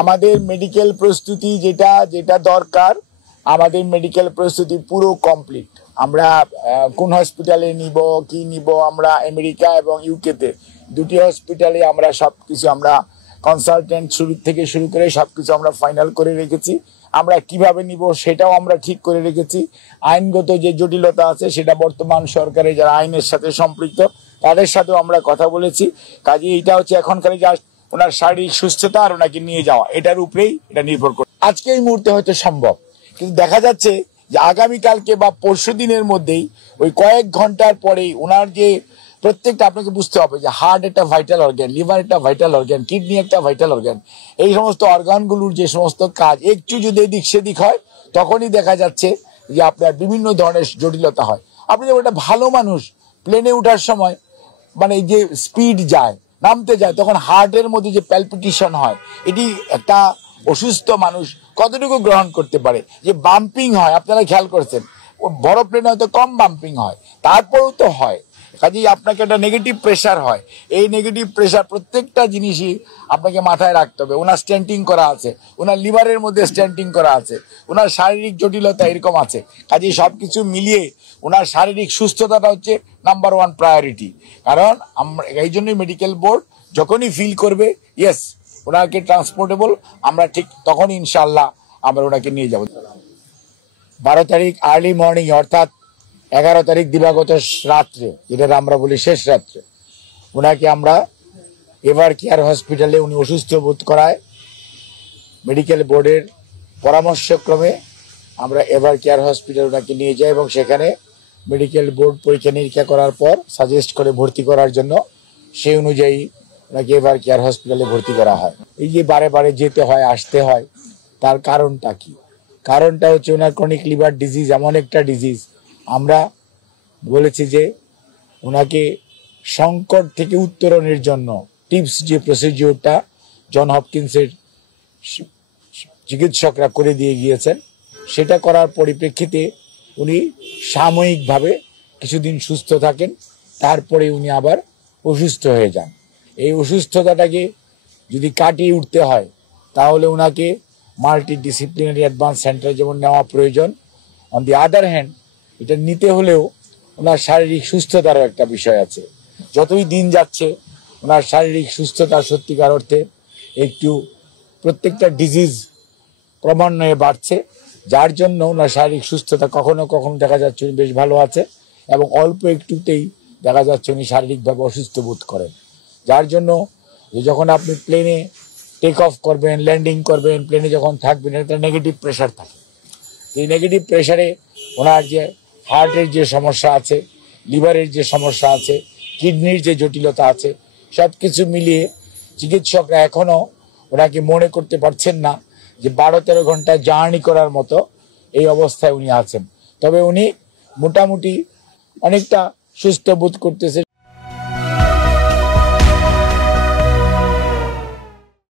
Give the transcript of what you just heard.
আমাদের মেডিকেল প্রস্তুতি যেটা যেটা দরকার, আমাদের মেডিকেল প্রস্তুতি পুরো কমপ্লিট। আমরা কোন হসপিটালে নিব কি নিব, আমরা আমেরিকা এবং ইউকেতে দুটি হসপিটালে আমরা সবকিছু আমরা কনসালটেন্ট থেকে শুরু করে সবকিছু আমরা ফাইনাল করে রেখেছি। আমরা কিভাবে নিব সেটাও আমরা ঠিক করে রেখেছি। আইনগত যে জটিলতা আছে সেটা বর্তমান সরকারের যারা আইনের সাথে সম্পৃক্ত তাদের সাথেও আমরা কথা বলেছি। কাজে এটা হচ্ছে এখনকার জাস্ট ওনার শারীরিক সুস্থতা আর ওনাকে নিয়ে যাওয়া, এটার উপরেই এটা নির্ভর করে। আজকে এই মুহূর্তে হয়তো সম্ভব, কিন্তু দেখা যাচ্ছে যে আগামীকালকে বা পরশু দিনের মধ্যেই ওই কয়েক ঘন্টার পরেই ওনার যে প্রত্যেকটা, আপনাকে বুঝতে হবে যে হার্ট একটা ভাইটাল অর্গান, লিভার একটা ভাইটাল অর্গান, কিডনি একটা ভাইটাল অর্গান, এই সমস্ত অর্গানগুলোর যে সমস্ত কাজ একটু যদি এদিক সেদিক হয় তখনই দেখা যাচ্ছে যে আপনার বিভিন্ন ধরনের জটিলতা হয়। আপনি যখন একটা ভালো মানুষ প্লেনে ওঠার সময় মানে যে স্পিড যায়, নামতে যায়, তখন হার্টের মধ্যে যে প্যালপিটেশন হয়, এটি একটা অসুস্থ মানুষ কতটুকু গ্রহণ করতে পারে। যে বাম্পিং হয়, আপনারা খেয়াল করছেন, বড় প্লেনে হয়তো কম বাম্পিং হয়, তারপরেও তো হয়। কাজেই আপনাকে একটা নেগেটিভ প্রেশার হয়, এই নেগেটিভ প্রেশার প্রত্যেকটা জিনিসই আপনাকে মাথায় রাখতে হবে। ওনার স্ট্যান্টিং করা আছে, ওনার লিভারের মধ্যে স্ট্যান্টিং করা আছে, ওনার শারীরিক জটিলতা এরকম আছে। কাজেই সব কিছু মিলিয়ে ওনার শারীরিক সুস্থতাটা হচ্ছে নাম্বার ওয়ান প্রায়োরিটি। কারণ আমরা এই জন্যই মেডিকেল বোর্ড যখনই ফিল করবে ইয়েস ওনাকে ট্রান্সপোর্টেবল, আমরা ঠিক তখনই ইনশাল্লাহ আমরা ওনাকে নিয়ে যাব। 12 তারিখ আর্লি মর্নিং, অর্থাৎ 11 তারিখ দিবাগত রাত্রে, যেটা আমরা বলি শেষ রাত্রে, ওনাকে আমরা এভার কেয়ার হসপিটালে, উনি অসুস্থ বোধ করায় মেডিকেল বোর্ডের পরামর্শক্রমে আমরা এভার কেয়ার হসপিটাল ওনাকে নিয়ে যাই এবং সেখানে মেডিকেল বোর্ড পরীক্ষা নিরীক্ষা করার পর সাজেস্ট করে ভর্তি করার জন্য সেই অনুযায়ী ওনাকে এভার কেয়ার হসপিটালে ভর্তি করা হয়। এই যে বারে বারে যেতে হয় আসতে হয়, তার কারণটা কি? কারণটা হচ্ছে ওনার ক্রনিক লিভার ডিজিজ, এমন একটা ডিজিজ আমরা বলেছি যে ওনাকে সংকট থেকে উত্তরণের জন্য টিপস যে প্রসিডিওরটা জন হপকিন্সের চিকিৎসকরা করে দিয়ে গিয়েছেন, সেটা করার পরিপ্রেক্ষিতে উনি সাময়িকভাবে কিছুদিন সুস্থ থাকেন, তারপরে উনি আবার অসুস্থ হয়ে যান। এই অসুস্থতাটাকে যদি কাটিয়ে উঠতে হয় তাহলে ওনাকে মাল্টি ডিসিপ্লিনারি অ্যাডভান্স সেন্টার যেমন নেওয়া প্রয়োজন। অন দি আদার হ্যান্ড, এটা নিতে হলেও ওনার শারীরিক সুস্থতারও একটা বিষয় আছে। যতই দিন যাচ্ছে ওনার শারীরিক সুস্থতা সত্যিকার অর্থে একটু প্রত্যেকটা ডিজিজ ক্রমান্বয়ে বাড়ছে, যার জন্য ওনার শারীরিক সুস্থতা কখনো কখনো দেখা যাচ্ছে উনি বেশ ভালো আছে এবং অল্প একটুতেই দেখা যাচ্ছে উনি শারীরিকভাবে অসুস্থ বোধ করেন। যার জন্য যখন আপনি প্লেনে টেক অফ করবেন, ল্যান্ডিং করবেন, প্লেনে যখন থাকবেন, একটা নেগেটিভ প্রেশার থাকে। এই নেগেটিভ প্রেশারে ওনার যে হার্টের যে সমস্যা আছে, লিভারের যে সমস্যা আছে, কিডনির যে জটিলতা আছে, সব কিছু মিলিয়ে চিকিৎসকরা এখনও ওনাকে মনে করতে পারছেন না যে 12-13 ঘন্টা জার্নি করার মতো এই অবস্থায় উনি আছেন। তবে উনি মোটামুটি অনেকটা সুস্থ বোধ করতেছে।